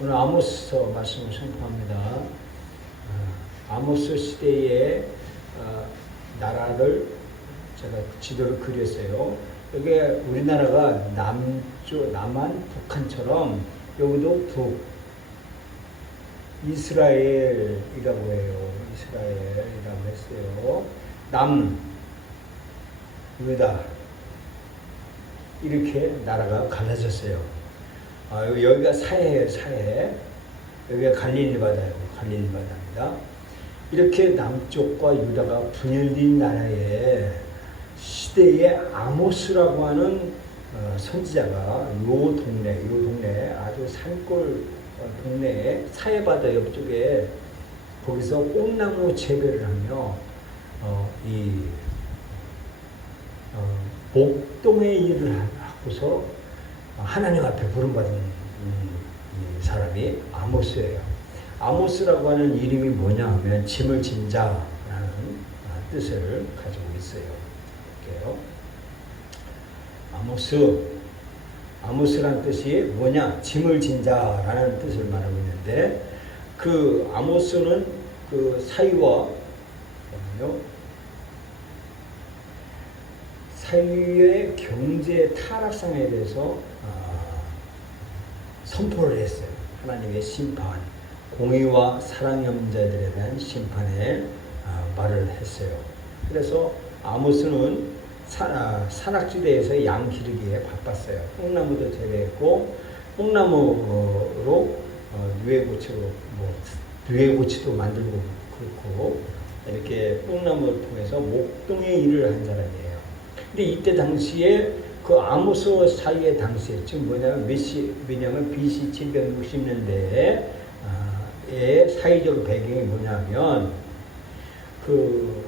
오늘 아모스서 말씀을 선포합니다. 아모스 시대의 나라를 제가 지도를 그렸어요. 여기 우리나라가 남쪽, 남한, 북한처럼 여기도 북, 이스라엘이라고 해요. 이스라엘이라고 했어요. 남, 유다 이렇게 나라가 갈라졌어요. 여기가 사해예요, 사해. 여기가 갈릴리 바다예요, 갈릴리 바다입니다. 이렇게 남쪽과 유다가 분열된 나라에 시대에 아모스라고 하는 선지자가 요 동네 아주 산골 동네에 사해바다 옆쪽에 거기서 뽕나무 재배를 하며 목동의 일을 하고서 하나님 앞에 부름받은 사람이 아모스예요. 아모스라고 하는 이름이 뭐냐 하면 짐을 진 자라는 뜻을 가지고 있어요. 볼게요. 아모스라는 뜻이 뭐냐? 짐을 진 자라는 뜻을 말하고 있는데, 그 아모스는 그 사회의 경제 타락상에 대해서 선포를 했어요. 하나님의 심판, 공의와 사랑의 자들에 대한 심판에 말을 했어요. 그래서 아모스는 산악지대에서 양 기르기에 바빴어요. 뽕나무도 재배했고, 뽕나무로 누에고치도 만들고 그렇고, 이렇게 뽕나무를 통해서 목동의 일을 한 사람이에요. 근데 이때 당시에 그 아모스 사이의 당시에 지금 뭐냐면 왜냐면 BC 760년대에 사회적 배경이 뭐냐면 그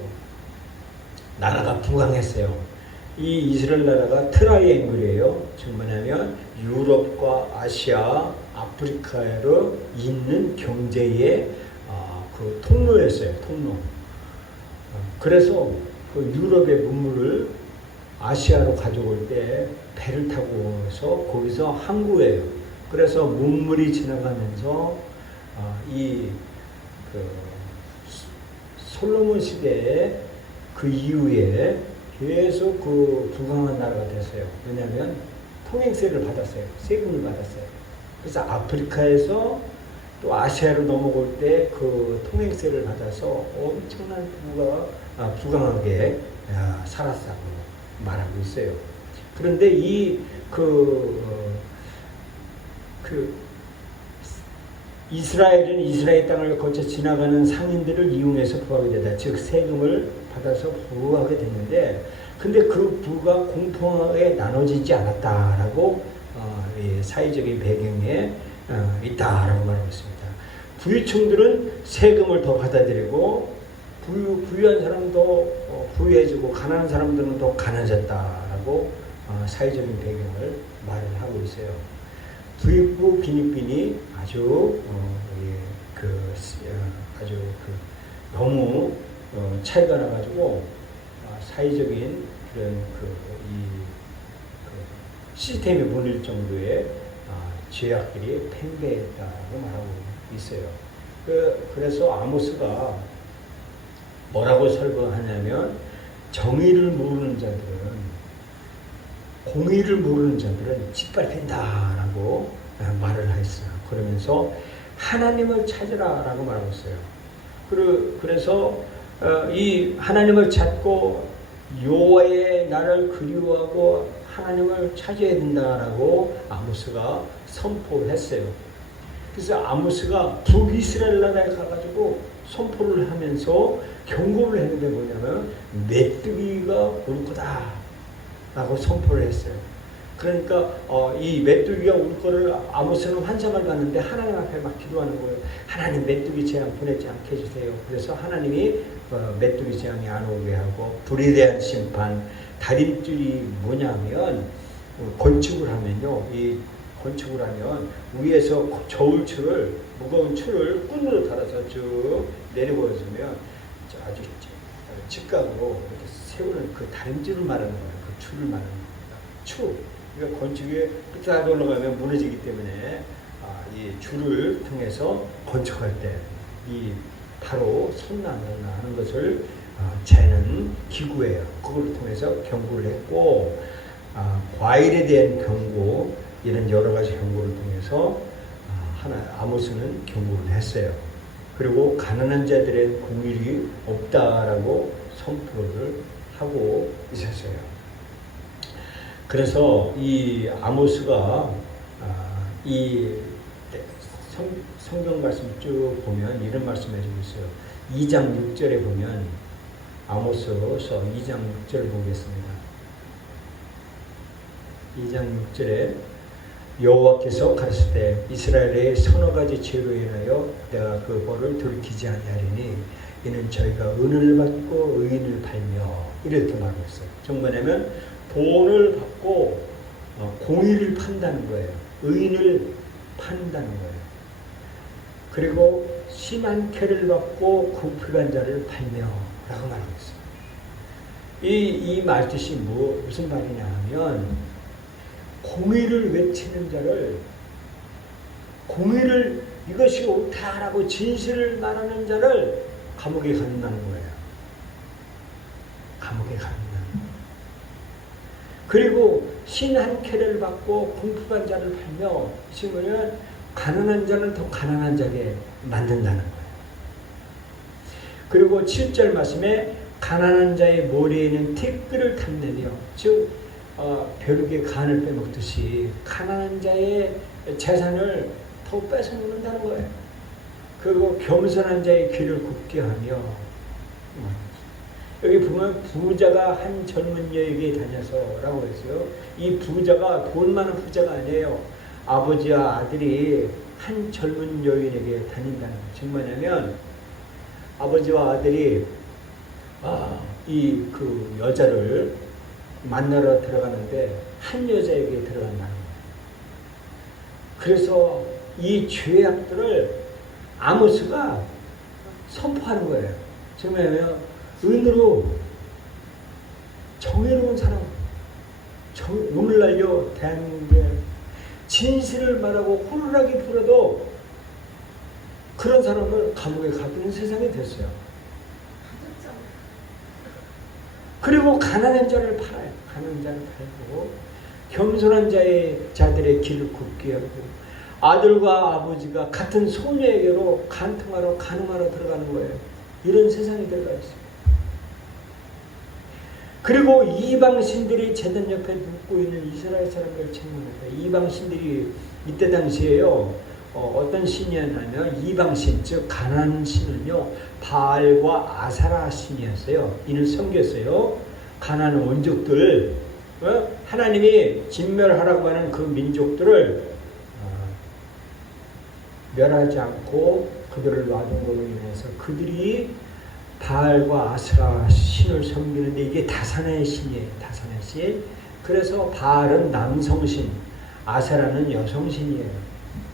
나라가 부강했어요. 이 이스라엘 나라가 트라이앵글이에요. 지금 뭐냐면 유럽과 아시아, 아프리카로 있는 경제의 그 통로였어요. 통로. 그래서 그 유럽의 문물을 아시아로 가져올 때 배를 타고 해서 거기서 항구예요. 그래서 문물이 지나가면서 솔로몬 시대에 그 이후에 계속 그 부강한 나라가 됐어요. 왜냐하면 통행세를 받았어요. 세금을 받았어요. 그래서 아프리카에서 또 아시아로 넘어올 때 그 통행세를 받아서 엄청난 부강하게 살았다고 말하고 있어요. 그런데 이스라엘은 이스라엘 땅을 거쳐 지나가는 상인들을 이용해서 부하게 되다. 즉 세금을 받아서 부하게 됐는데, 근데 그 부가 공평하게 나눠지지 않았다라고 사회적인 배경에 있다라고 말하고 있습니다. 부유층들은 세금을 더 받아들이고 부유한 사람도 부유해지고 가난한 사람들은 더 가난해졌다라고 사회적인 배경을 말을 하고 있어요. 부익부 빈익빈이 아주 너무 차이가 나가지고 사회적인 그런 시스템이 무너질 정도의 죄악들이 팽배했다고 말하고 있어요. 그래서 아모스가 뭐라고 설명하냐면, 정의를 모르는 자들은, 공의를 모르는 자들은 짓밟힌다라고 말을 했어요. 그러면서 하나님을 찾으라라고 말하고 있어요. 그래서 이 하나님을 찾고 여호와의 나를 그리워하고 하나님을 찾아야 된다라고 아모스가 선포를 했어요. 그래서 아모스가 북이스라엘 나라에 가가지고 선포를 하면서 경고를 했는데 뭐냐면 메뚜기가 올 거다 라고 선포를 했어요. 그러니까 이 메뚜기가 올 거를 아모스는 환상을 봤는데 하나님 앞에 막 기도하는 거예요. 하나님, 메뚜기 재앙 보내지 않게 해주세요. 그래서 하나님이 메뚜기 재앙이 안 오게 하고, 불에 대한 심판, 다림줄이 뭐냐면 건축을 하면요, 이 건축을 하면 위에서 저울추를, 무거운 추를 끈으로 달아서 쭉 내려보여주면 아주 직각으로 이렇게 세우는 그 다림줄을 말하는 거예요. 그 추를 말하는 겁니다. 추. 그러니까 건축이 삐뚤하게 올라가면 무너지기 때문에 이 줄을 통해서 건축할 때 이 바로 선나는 것을 재는 기구예요. 그걸 통해서 경고를 했고 과일에 대한 경고 이런 여러 가지 경고를 통해서 아모스는 경고를 했어요. 그리고 가난한 자들의 공일이 없다라고 선포를 하고 있었어요. 그래서 이 아모스가 이 성경 말씀 쭉 보면 이런 말씀 해주고 있어요. 2장 6절에 보면 아모스서 2장 6절 보겠습니다. 2장 6절에 여호와께서 가르치되 이스라엘의 서너 가지 죄로 인하여 내가 그 벌을 돌이키지 아니하리니 이는 저희가 은을 받고 의인을 팔며 이렇게 말하고 있어요. 정말하면 돈을 받고 공의를 판다는 거예요. 의인을 판다는 거예요. 그리고 심한 캐를 받고 궁핍한 자를 팔며 라고 말하고 있어요. 이 말뜻이 무슨 말이냐 하면 공의를 외치는 자를 공의를 이것이 옳다라고 진실을 말하는 자를 감옥에 가둔다는 거예요. 감옥에 가둔다는 거예요. 그리고 신한 캐를 받고 궁핍한 자를 팔며 이 친구는 가난한 자는 더 가난한 자게 만든다는 거예요. 그리고 7절 말씀에 가난한 자의 머리에는 티끌을 탐내며 즉 벼룩의 간을 빼먹듯이 가난한 자의 재산을 더 뺏어먹는다는 거예요. 그리고 겸손한 자의 귀를 굽게 하며 여기 보면 부자가 한 젊은 여에게 다녀서 라고 했어요. 이 부자가 돈 많은 부자가 아니에요. 아버지와 아들이 한 젊은 여인에게 다닌다는 거예요. 즉 뭐냐면 아버지와 아들이 이 그 여자를 만나러 들어가는데 한 여자에게 들어간다는 거예요. 그래서 이 죄악들을 아모스가 선포하는 거예요. 즉 뭐냐면 은으로 정의로운 사람, 오늘날요 대한민국에 진실을 말하고 호루라기 불어도 그런 사람을 감옥에 가두는 세상이 됐어요. 그리고 가난한 자를 팔아요. 가난한 자를 팔고 겸손한 자들의 길을 굽게 하고 아들과 아버지가 같은 소녀에게로 간통하러 간음하러 들어가는 거예요. 이런 세상이 들어가 있어요. 그리고 이방신들이 제단 옆에 눕고 있는 이스라엘 사람들 책망합니다. 이방신들이 이때 당시에요. 어떤 신이었냐면 이방신, 즉 가나안 신은요. 바알과 아사라 신이었어요. 이는 섬겼어요. 가나안 원족들, 하나님이 진멸하라고 하는 그 민족들을 멸하지 않고 그들을 놔둔 것으로 인해서 그들이 바알과 아스라 신을 섬기는데 이게 다산의 신이에요. 다산의 신. 그래서 바알은 남성신, 아세라는 여성신이에요.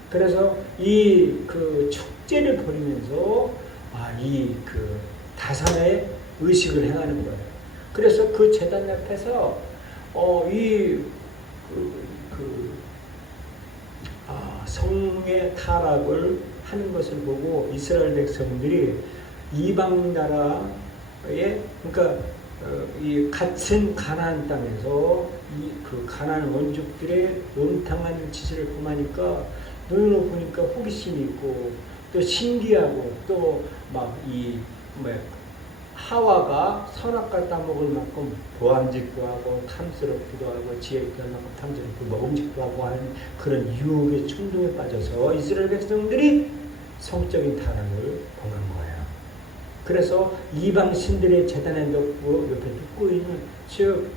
그래서 이 그 축제를 벌이면서 이 그 다산의 의식을 행하는 거예요. 그래서 그 제단 옆에서 성의 타락을 하는 것을 보고 이스라엘 백성들이 이방 나라에 그러니까 이 같은 가나안 땅에서 그 가나안 원족들의 음탕한 짓을 범하니까 눈으로 보니까 호기심이 있고 또 신기하고 또 막 하와가 선악과 따먹을 만큼 보암직도 하고 탐스럽기도 하고 지혜있기도 하고 탐스럽고 먹음직도 하고 하는 그런 유혹의 충동에 빠져서 이스라엘 백성들이 성적인 타락을 범한 거예요. 그래서 이방 신들의 제단에 놓고 옆에 눕고 있는 즉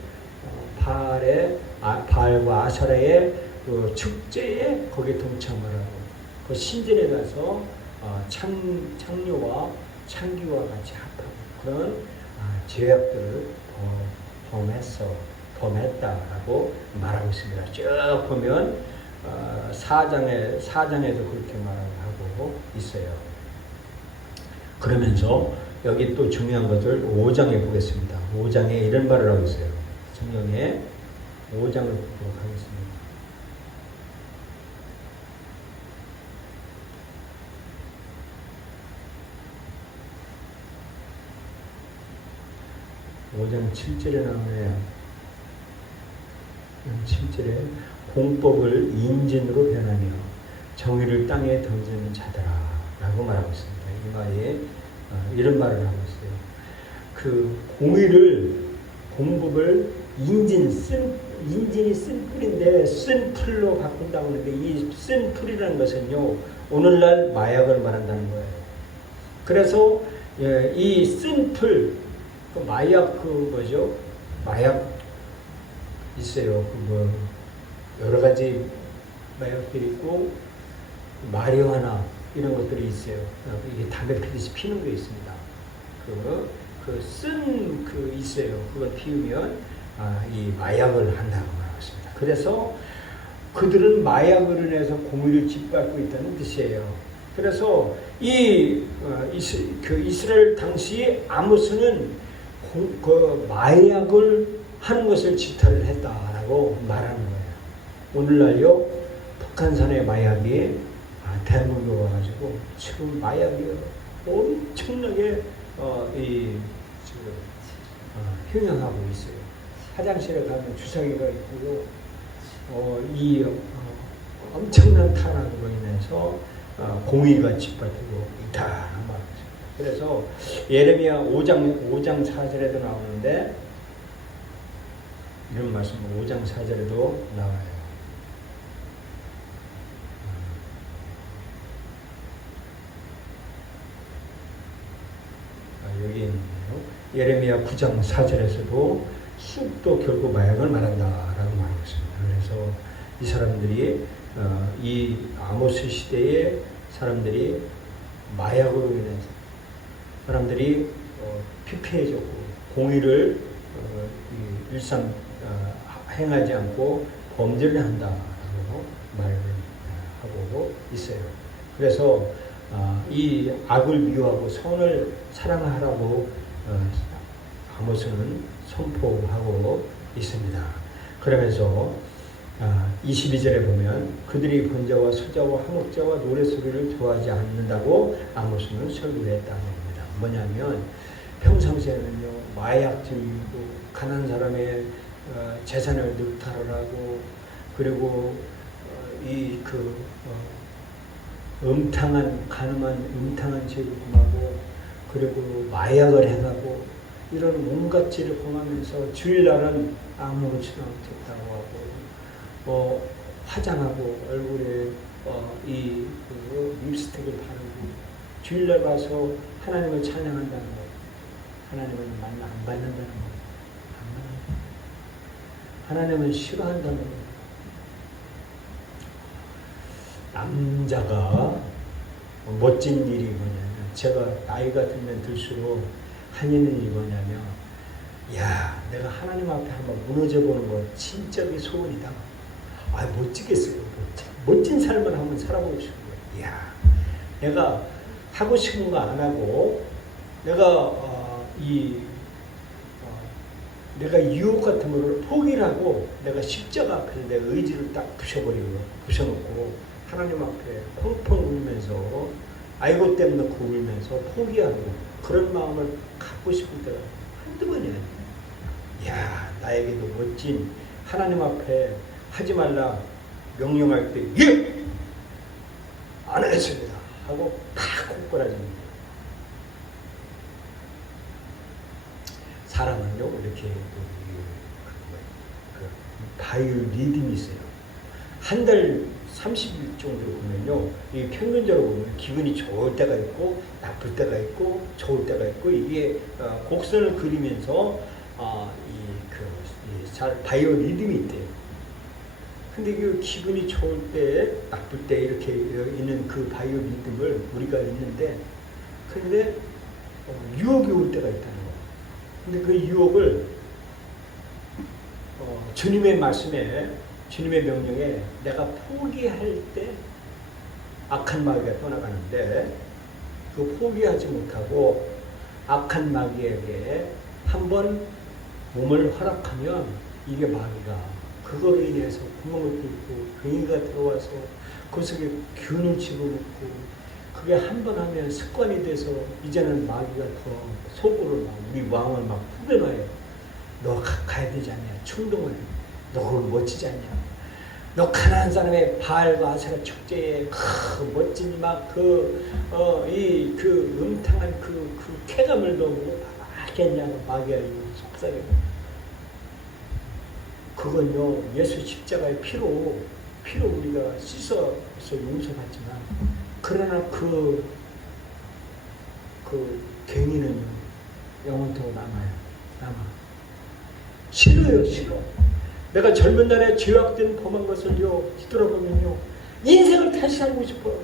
바알과 아세라의 그 축제에 거기에 동참을 하고 그 신전에 가서 창녀와 창기와 같이 합하고 그런 죄악들을 범했다라고 말하고 있습니다. 쭉 보면 4장에도 그렇게 말하고 있어요. 그러면서 여기 또 중요한 것을 5장에 보겠습니다. 5장에 이런 말을 하고 있어요. 성경에 5장을 보도록 하겠습니다. 5장 7절에 나오네요. 7절에 공법을 인진으로 변하며 정의를 땅에 던지는 자들아 라고 말하고 있습니다. 이 말에 이런 말을 하고 있어요. 그 공법을 인진이 쓴 풀인데 쓴 풀로 바꾼다고 하는데 이 쓴 풀이라는 것은요 오늘날 마약을 말한다는 거예요. 그래서 이 쓴 풀, 그 마약 마약 있어요. 여러 가지 마약들이 있고 마리화나 이런 것들이 있어요. 이게 담배 피듯이 피는 게 있습니다. 있어요. 그걸 피우면 이 마약을 한다고 말했습니다. 그래서 그들은 마약으로 인해서 공의를 짓밟고 있다는 뜻이에요. 그래서 이스라엘 당시 아모스는 그 마약을 하는 것을 지탄을 했다라고 말하는 거예요. 오늘날요 북한산의 마약이 대한민국에 와가지고 지금 마약이 엄청나게 흥행하고 있어요. 화장실에 가면 주사기가 있고요. 엄청난 탄압으로 인해서 공의가 짓밟히고 있다는 말이죠. 그래서 예레미야 5장 4절에도 나오는데 이런 말씀 5장 4절에도 나와요. 여기 있네요. 예레미야 9장 4절에서도 쑥도 결국 마약을 말한다라고 말하고 있습니다. 그래서 이 사람들이 이 아모스 시대의 사람들이 마약으로 인해서 사람들이 피폐해졌고 공의를 일상 행하지 않고 범죄를 한다라고 말을 하고 있어요. 그래서 이 악을 미워하고 선을 사랑하라고 아모스는 선포하고 있습니다. 그러면서 22절에 보면 그들이 번제와 수자와 화목제와 노래소리를 좋아하지 않는다고 아모스는 설교했다는 겁니다. 뭐냐면 평상시에는요 마약질이고 가난한 사람의 재산을 늑탈을 하고 그리고 음탕한 죄를 범하고 그리고 마약을 행하고 이런 온갖 죄를 범하면서 주일날은 아무렇지도 않겠다고 하고 화장하고 얼굴에 립스틱을 바르고 주일날 가서 하나님을 찬양한다는 거, 하나님을 안 받는다는 거, 하나님은 싫어한다는 거. 남자가 멋진 일이 뭐냐면 제가 나이가 들면 들수록 하는 일이 뭐냐면 내가 하나님 앞에 한번 무너져 보는 거 진짜 소원이다. 멋지겠어요. 멋진 삶을 한번 살아보고 싶은 거예요. 내가 하고 싶은 거 안 하고 내가 내가 유혹 같은 거를 포기를 하고 내가 십자가 앞에서 내 의지를 딱 부셔놓고 하나님 앞에 펑펑 울면서 아이고 땜 넣고 울면서 포기하고 그런 마음을 갖고 싶을 때가 한두 번이 아니에요. 나에게도 멋진 하나님 앞에 하지 말라 명령할 때 예! 안 하겠습니다 하고 팍 꼬꾸라집니다. 사람은요 이렇게 바이오 리듬이 있어요. 한 달 30일 정도 보면요, 이 평균적으로 보면 기분이 좋을 때가 있고 나쁠 때가 있고 좋을 때가 있고 이게 곡선을 그리면서 바이오 리듬이 있대요. 근데 그 기분이 좋을 때 나쁠 때 이렇게 있는 그 바이오 리듬을 우리가 있는데, 근데 유혹이 올 때가 있다는 거예요. 근데 그 유혹을 주님의 말씀에, 주님의 명령에 내가 포기할 때 악한 마귀가 떠나가는데, 그 포기하지 못하고 악한 마귀에게 한번 몸을 허락하면 이게 마귀가 그거로 인해서 구멍을 뚫고 병이가 들어와서 그 속에 균을 집어넣고 그게 한 번 하면 습관이 돼서 이제는 마귀가 더 속으로 막 우리 마음을 막 후벼놔요. 너 가야 되지 않냐? 충동을. 너 그걸 멋지지 않냐? 너 가난한 사람의 바알과 아세라 축제에 멋진 막 음탕한 그 쾌감을 너무 알겠냐고 마귀하고 속삭여. 그건요 예수 십자가의 피로 우리가 씻어서 용서받지만 그러나 그 갱이는요 영원토록 남아. 싫어요. 내가 젊은 날에 죄악된 범한 것을요 뒤돌아보면요 인생을 다시 살고 싶어요.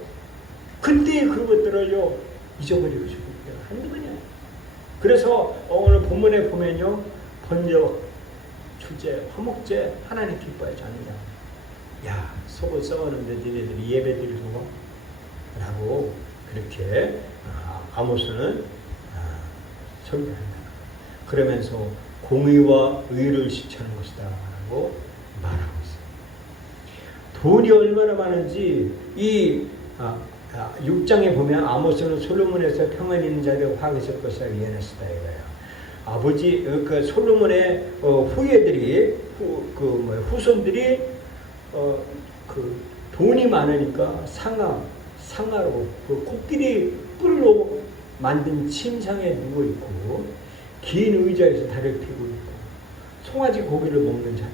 근데 그것들을요 잊어버리고 싶은 게 한두 번이야. 그래서 오늘 본문에 보면요 번역, 주제, 화목제 하나님 기뻐하지 않느냐. 야 속을 썩었는데 니네들이 예배드리고 라고 그렇게 아모스는 설교한다. 그러면서 공의와 의를 실천하는 것이다 라고 말하고 있어요. 돈이 얼마나 많은지 이 6장에 보면 아모스는 솔로몬에서 평안 있는 자리에 화기실 것이라 예언했다 이거예요. 아버지 그 솔로몬의 후예들이 후손들이 그 돈이 많으니까 상하로 그 코끼리 뿔로 만든 침상에 누워 있고 긴 의자에서 다리를 펴고 있고 송아지 고기를 먹는 자들,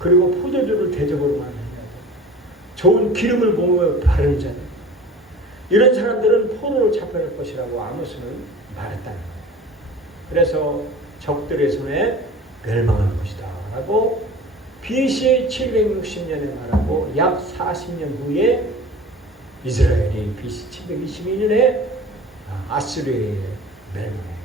그리고 포도주를 대접으로 마는 자들, 좋은 기름을 몸에 바르는 자들, 이런 사람들은 포로로 잡혀갈 것이라고 아모스는 말했다는 거예요. 그래서 적들의 손에 멸망할 것이다 라고 BC 760년에 말하고 약 40년 후에 이스라엘이 BC 722년에 아수르에 멸망합니다.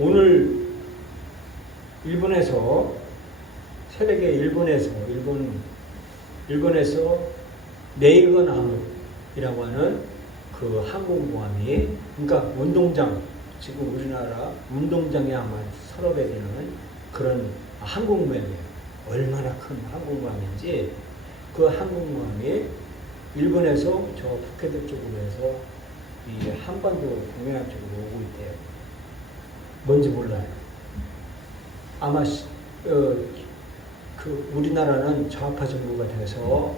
오늘 일본에서 새벽에 일본에서 네이건함이라고 하는 그 항공모함이, 그러니까 운동장, 지금 우리나라 운동장에 아마 서너 배 되는 그런 항공모함이에요. 얼마나 큰 항공모함인지 그 항공모함이 일본에서 저 푸켓 쪽으로 해서 이 한반도 동해안 쪽으로 오고 있대요. 뭔지 몰라요. 아마 그 우리나라는 좌파 정부가 돼서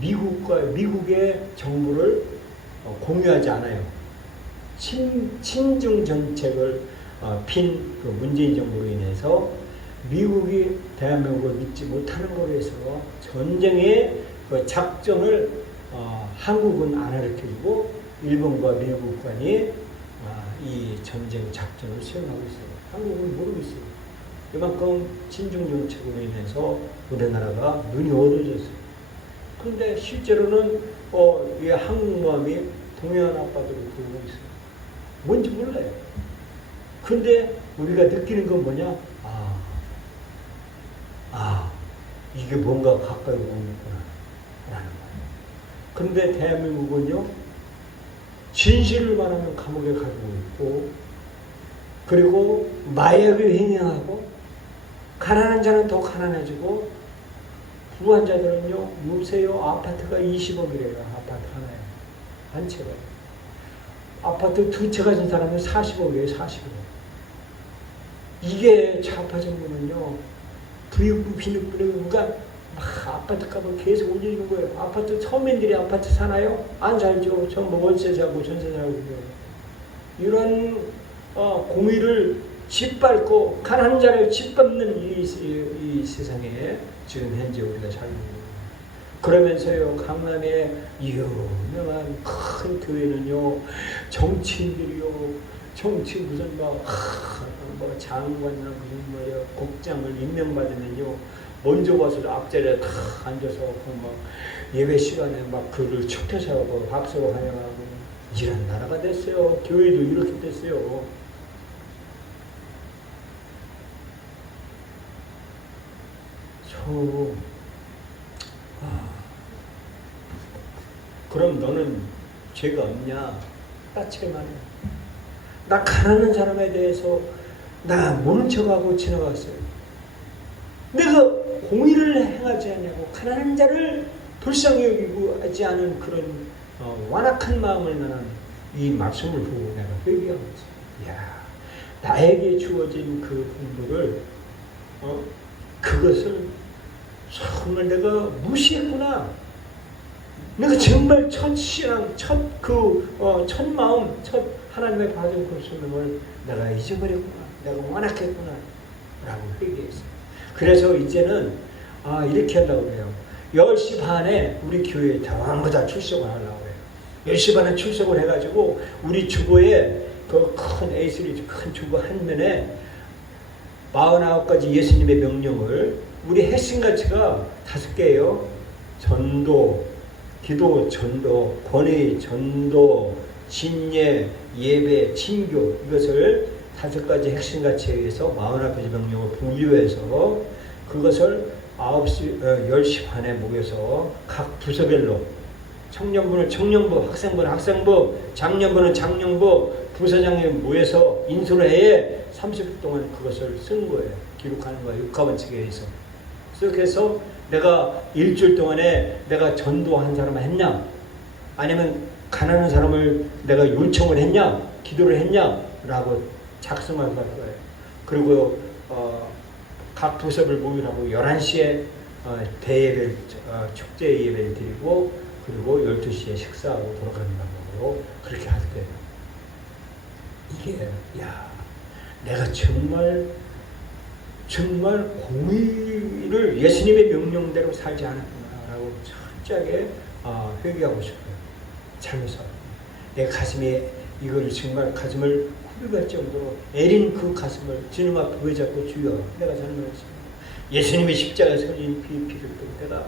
미국의 정부를 공유하지 않아요. 친중 정책을 핀 그 문재인 정부로 인해서 미국이 대한민국을 믿지 못하는 거로 해서 전쟁의 그 작전을 한국은 안 가르쳐주고 일본과 미국 간이 이 전쟁 작전을 수행하고 있어요. 한국은 모르고 있어요. 이만큼 친중 정책으로 인해서 우리나라가 눈이 어두워졌어요. 그런데 실제로는 이 항공모함이 동해안 앞바다로 들어오고 있어요. 뭔지 몰라요. 근데 우리가 느끼는 건 뭐냐? 이게 뭔가 가까이 오는구나 라는 거예요. 그런데 대한민국은요, 진실을 말하면 감옥에 가지고 있고, 그리고 마약을 횡행하고, 가난한 자는 더 가난해지고, 부한 자들은요, 요새요 아파트가 20억이래요. 아파트 하나에 한 채가. 아파트 두 채 가진 사람은 40억이에요. 40억. 이게 좌파 정부는요, 부익부 비늑부는, 그러니까 막 아파트 값을 계속 올리는 거예요. 아파트, 서민들이 아파트 사나요? 안 살죠. 전부 월세 사고 전세 사고. 이런 공의를 짓밟고 가난한 자를 짓밟는 이 세상에 지금 현재 우리가 살고 있는. 그러면서요, 강남의 유명한 큰 교회는요, 정치인들이요, 무슨 뭐 장관이나 무슨 뭐야 국장을 임명받으면요, 먼저 와서 앞자리에 다 앉아서 막 예배 시간에 막 그를 축태서하고 박수로 환영하고 이런 나라가 됐어요. 교회도 이렇게 됐어요. 그럼 너는 죄가 없냐? 따칠만 해. 나 가난한 사람에 대해서 나 모른 척하고 지나갔어요. 내가 공의를 행하지 않냐고 가난한 자를 불쌍히 여기고 하지 않은 그런 완악한 마음을 나는 이 말씀을 보고 내가 회개하고 있어요. 야, 나에게 주어진 그 공부를 그것을 정말 내가 무시했구나. 내가 정말 첫 신앙, 첫 마음, 첫 하나님의 받은 그 소명을 내가 잊어버렸구나. 내가 완악했구나. 라고 회개했어요. 그래서 이제는 이렇게 하려고 그래요. 10시 반에 우리 교회에 전부 다 출석을 하려고 해요. 10시 반에 출석을 해가지고 우리 주보에 그 큰 A3 큰 주보 한 면에 49가지 예수님의 명령을 우리 핵심 가치가 5개예요. 전도, 기도, 전도, 권위, 전도, 진예, 예배, 친교 이것을 5가지 핵심 가치에 의해서 49가지 명령을 분류해서 그것을 10시 반에 모여서 각 부서별로 청년부는 청년부, 학생부는 학생부, 장년부는 장년부, 부서장이 모여서 인수를 해 30분 동안 그것을 쓴 거예요. 기록하는 거예요. 육하원칙에 의해서. 그래서 내가 일주일 동안에 내가 전도한 사람을 했냐? 아니면 가난한 사람을 내가 요청을 했냐? 기도를 했냐? 라고 작성을 할 거예요. 그리고 각 부서를 모이라고 11시에 대예배를 축제 예배를 드리고 그리고 12시에 식사하고 돌아간다고 그렇게 할 거예요. 이게 내가 정말 공의를 예수님의 명령대로 살지 않았구나라고 철저하게 회개하고 싶어요. 잘못했어요. 내 가슴에 이걸 정말 가슴을 후벼갈 정도로 애린 그 가슴을 주님 앞에 부여잡고 주여 내가 잘못했습니다. 예수님의 십자가에 흘린 피를 또 내가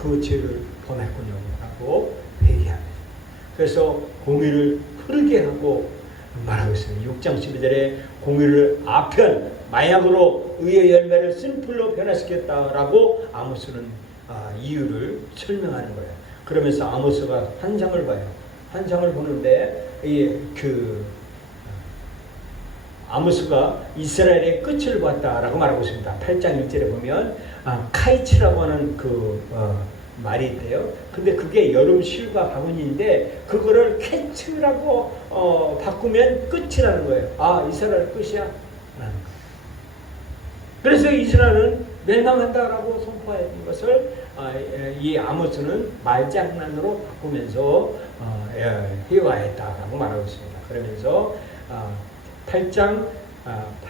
그 죄를 범했군요 하고 회개합니다. 그래서 공의를 흐르게 하고 말하고 있습니다. 6장 12절에 공의를 아편 마약으로 의의 열매를 쓴풀로 변화시켰다라고 아모스는 이유를 설명하는 거예요. 그러면서 아모스가 환상을 봐요. 환상을 보는데 아모스가 이스라엘의 끝을 봤다라고 말하고 있습니다. 8장 1절에 보면 카이츠라고 하는 말이 있대요. 근데 그게 여름 실과 바구니인데 그거를 캐츠라고 바꾸면 끝이라는 거예요. 이스라엘 끝이야? 라는 거. 그래서 이스라엘은 멸망한다라고 선포했던 것을 이 아모스는 말장난으로 바꾸면서 회화했다라고 말하고 있습니다. 그러면서 8장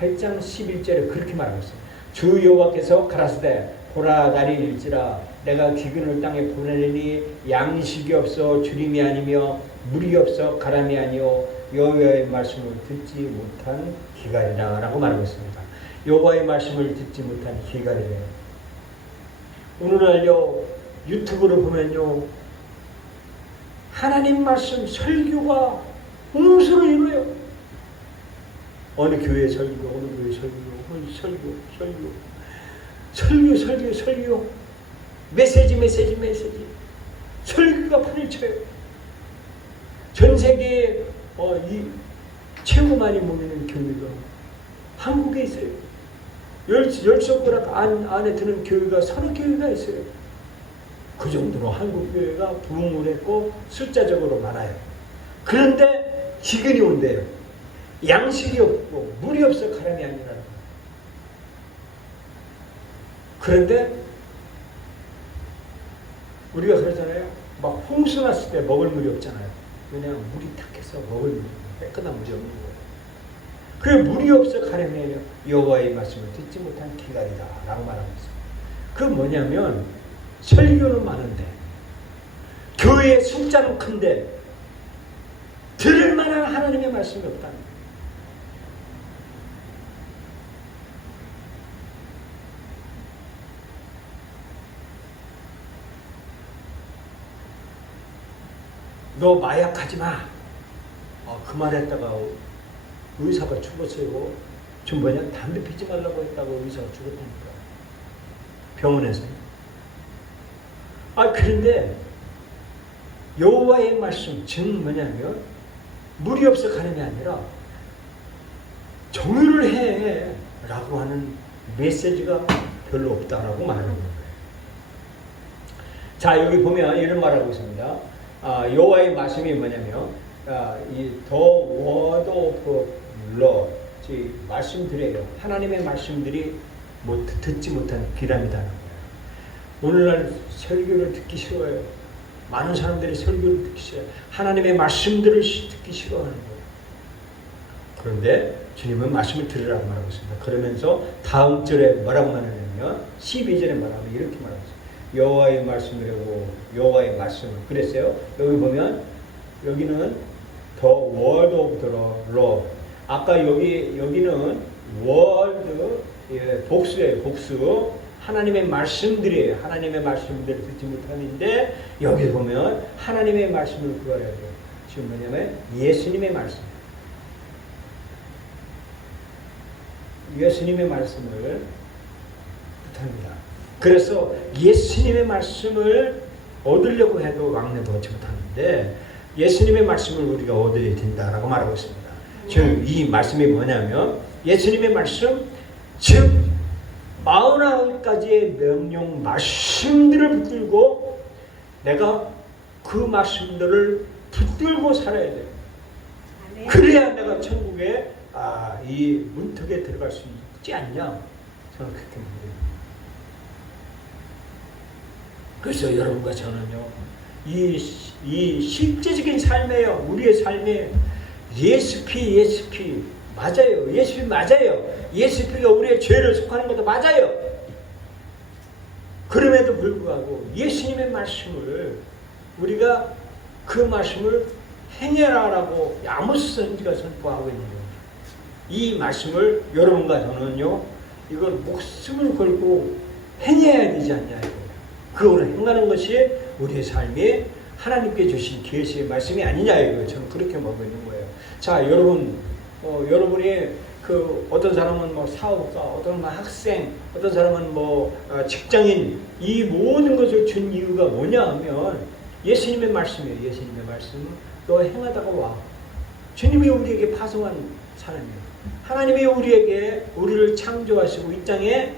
11절에 그렇게 말하고 있습니다. 주 여호와께서 가라사대 보라 날이 일지라 내가 기근을 땅에 보내리니 양식이 없어 주림이 아니며 물이 없어 가람이 아니요 여호와의 말씀을 듣지 못한 기갈이라 라고 말하고 있습니다. 여호와의 말씀을 듣지 못한 기갈이래요. 오늘날요 유튜브를 보면요 하나님 말씀 설교가 홍수로 이루어요. 어느 교회 설교, 어느 교회 설교, 메시지, 설교가 판을 쳐요. 전 세계에 최고 많이 모이는 교회가 한국에 있어요. 10손가락 안에 드는 교회가 서너 교회가 있어요. 그 정도로 한국 교회가 부흥을 했고 숫자적으로 많아요. 그런데 기근이 온대요. 양식이 없고 물이 없어 가람이 아니라. 그런데 우리가 그러잖아요. 막 홍수 났을 때 먹을 물이 없잖아요. 왜냐하면 물이 탁해서 먹을 물이 깨끗한 물이 없는 거예요. 그 물이 없어 가람이 아니라 여호와의 말씀을 듣지 못한 기갈이다 라고 말하고 있어요. 그 뭐냐면 설교는 많은데 교회의 숫자는 큰데 들을 만한 하나님의 말씀이 없다는 거예요. 너 마약하지 마. 그 말했다가 의사가 죽었어요. 좀 담배 피지 말라고 했다고 의사가 죽었다니까. 병원에서. 그런데 여호와의 말씀, 즉 뭐냐면 물이 없어 가늠이 아니라 정의를 해 라고 하는 메시지가 별로 없다라고 말하는 거예요. 자, 여기 보면 이런 말하고 있습니다. 여호와의 말씀이 뭐냐면 이 The Word of Lord, 말씀들이에요. 하나님의 말씀들이 듣지 못한 비람이다라는 거예요. 오늘날 설교를 듣기 싫어요. 많은 사람들이 설교를 듣기 싫어요. 하나님의 말씀들을 듣기 싫어하는 거예요. 그런데 주님은 말씀을 들으라고 말하고 있습니다. 그러면서 다음 절에 뭐라고 말하냐면 12절에 말하면 이렇게 말하고 있어요. 여호와의 말씀이라고, 여호와의 말씀을 그랬어요. 여기 보면 여기는 The Word of the Lord. 아까 여기는 Word, 복수예요. 복수. 하나님의 말씀들이에요. 하나님의 말씀들을 듣지 못하는데 여기 보면 하나님의 말씀을 구하라 해요. 지금 뭐냐면 예수님의 말씀. 예수님의 말씀을 뜻합니다. 그래서 예수님의 말씀을 얻으려고 해도 왕래도 얻지 못하는데 예수님의 말씀을 우리가 얻어야 된다라고 말하고 있습니다. 즉 이 말씀이 뭐냐면 예수님의 말씀, 즉 49가지의 명령 말씀들을 붙들고 내가 그 말씀들을 붙들고 살아야 돼요. 그래야 내가 천국에 이 문턱에 들어갈 수 있지 않냐? 저는 그렇게 봅니다. 그래서 여러분과 저는요, 이 실제적인 삶이에요. 우리의 삶에 예수피 맞아요. 예수피 맞아요. 예수피가 우리의 죄를 속하는 것도 맞아요. 그럼에도 불구하고 예수님의 말씀을 우리가 그 말씀을 행해라라고 아모스 선지가 선포하고 있는 거예요. 이 말씀을 여러분과 저는요, 이걸 목숨을 걸고 행해야 되지 않냐 이거예요. 그걸 행하는 것이 우리의 삶이 하나님께 주신 계시의 말씀이 아니냐 이거예요. 저는 그렇게 보고 있는 거예요. 자, 여러분이 어떤 사람은 뭐 사업가, 어떤 사람은 학생, 어떤 사람은 직장인, 이 모든 것을 준 이유가 뭐냐 하면 예수님의 말씀이에요. 예수님의 말씀. 너 행하다가 와. 주님이 우리에게 파송한 사람이에요. 하나님이 우리를 창조하시고 이 땅에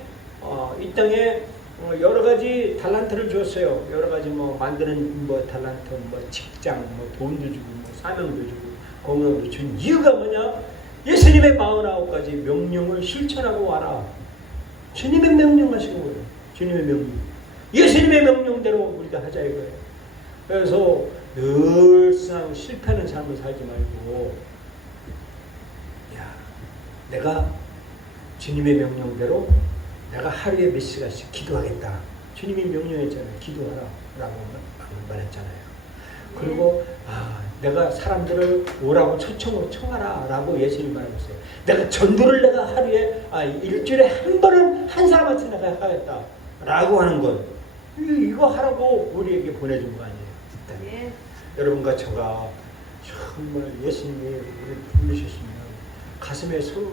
여러 가지 달란트를 줬어요. 여러 가지 만드는 달란트, 직장, 돈도 주고, 사명도 주고, 공명도 준 이유가 뭐냐? 예수님의 49가지 명령을 실천하고 와라. 주님의 명령하시는 거예요. 주님의 명령. 예수님의 명령대로 우리가 하자 이거예요. 그래서 늘상 실패하는 삶을 살지 말고, 내가 주님의 명령대로 내가 하루에 몇 시간씩 기도하겠다. 주님이 명령했잖아요. 기도하라 라고 말했잖아요. 그리고 내가 사람들을 오라고 초청으로 청하라 라고 예수님이 말했어요. 내가 전도를 내가 하루에 일주일에 한 번은 한 사람한테 내가 하겠다 라고 하는 것, 이거 하라고 우리에게 보내준 거 아니에요. 네. 여러분과 저가 정말 예수님이 우리를 부르셨으면 가슴에 손을